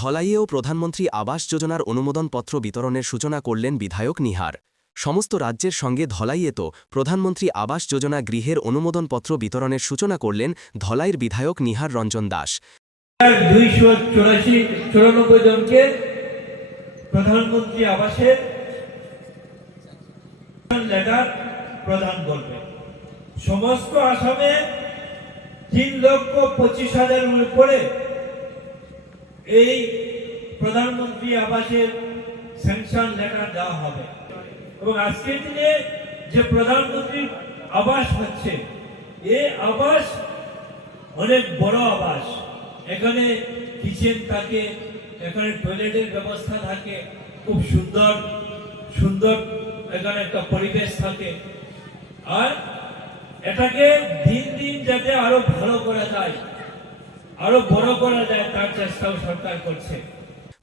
ধলাইয়েও প্রধানমন্ত্রী আবাস যোজনার অনুমোদনপত্র বিতরণের সূচনা করলেন বিধায়ক নিহার। সমস্ত রাজ্যের সঙ্গে ধলাইয়েতো প্রধানমন্ত্রী আবাস যোজনা গৃহের অনুমোদনপত্র বিতরণের সূচনা করলেন ধলাইয়ের বিধায়ক নিহার রঞ্জন দাস। সমস্ত আসামে তিন লক্ষ পঁচিশ হাজারের উপরে এই প্রধানমন্ত্রী আবাসের স্যাংশন লেটার দেওয়া হবে। এবং আজকের দিনে যে প্রধানমন্ত্রী আবাস হচ্ছে, এ আবাস অনেক বড় আবাস। এখানে কিচেন থাকে, এখানে টয়লেটের ব্যবস্থা থাকে, খুব সুন্দর সুন্দর এখানে একটা পরিবেশ থাকে। আর এটাকে দিন দিন যাতে আরও ভালো করা যায়। আরও বড় করা যায় তার চেষ্টাও সরকার করছে।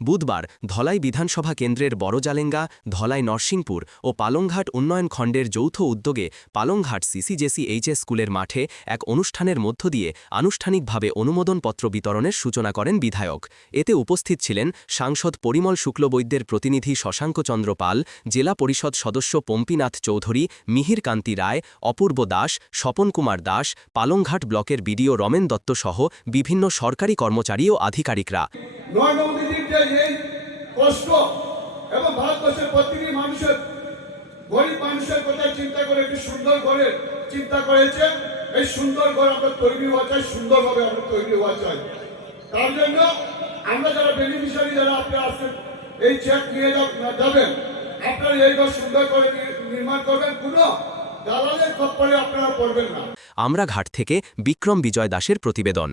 বুধবার ধলাই বিধানসভা কেন্দ্রের বড়জালেঙ্গা, ধলাই নরসিংপুর ও পালংঘাট উন্নয়ন খণ্ডের যৌথ উদ্যোগে পালংঘাট সিসিজেসি এইচএস স্কুলের মাঠে এক অনুষ্ঠানের মধ্য দিয়ে আনুষ্ঠানিকভাবে অনুমোদনপত্র বিতরণের সূচনা করেন বিধায়ক। এতে উপস্থিত ছিলেন সাংসদ পরিমল শুক্লবৈদ্যের প্রতিনিধি শশাঙ্ক চন্দ্র পাল, জেলা পরিষদ সদস্য পম্পীনাথ চৌধুরী মিহির কান্তি রায়, অপূর্ব দাস, স্বপন কুমার দাস, পালংঘাট ব্লকের বিডিও রমেন দত্ত সহ বিভিন্ন সরকারি কর্মচারী ও আধিকারিকরা। নরেন্দ্র মোদীজির যে এই কষ্ট এবং ভারতবর্ষের প্রতিটি মানুষের, গরিব মানুষের কথা চিন্তা করে একটি সুন্দর ঘরের চিন্তা করেছে। এই সুন্দর ঘর আমরা তৈরি হওয়া চাই, সুন্দরভাবে আমরা তৈরি হওয়া চাই। তার জন্য আমরা যারা বেনিফিশিয়ারি যারা আপনারা আসেন এই চেক নিয়ে যাবেন, আপনারা এই ঘর সুন্দর করে নির্মাণ করবেন। কোনো দালালের খপ্পরে আপনারা পড়বেন না। আমরাঘাট থেকে বিক্রম বিজয় দাসের প্রতিবেদন।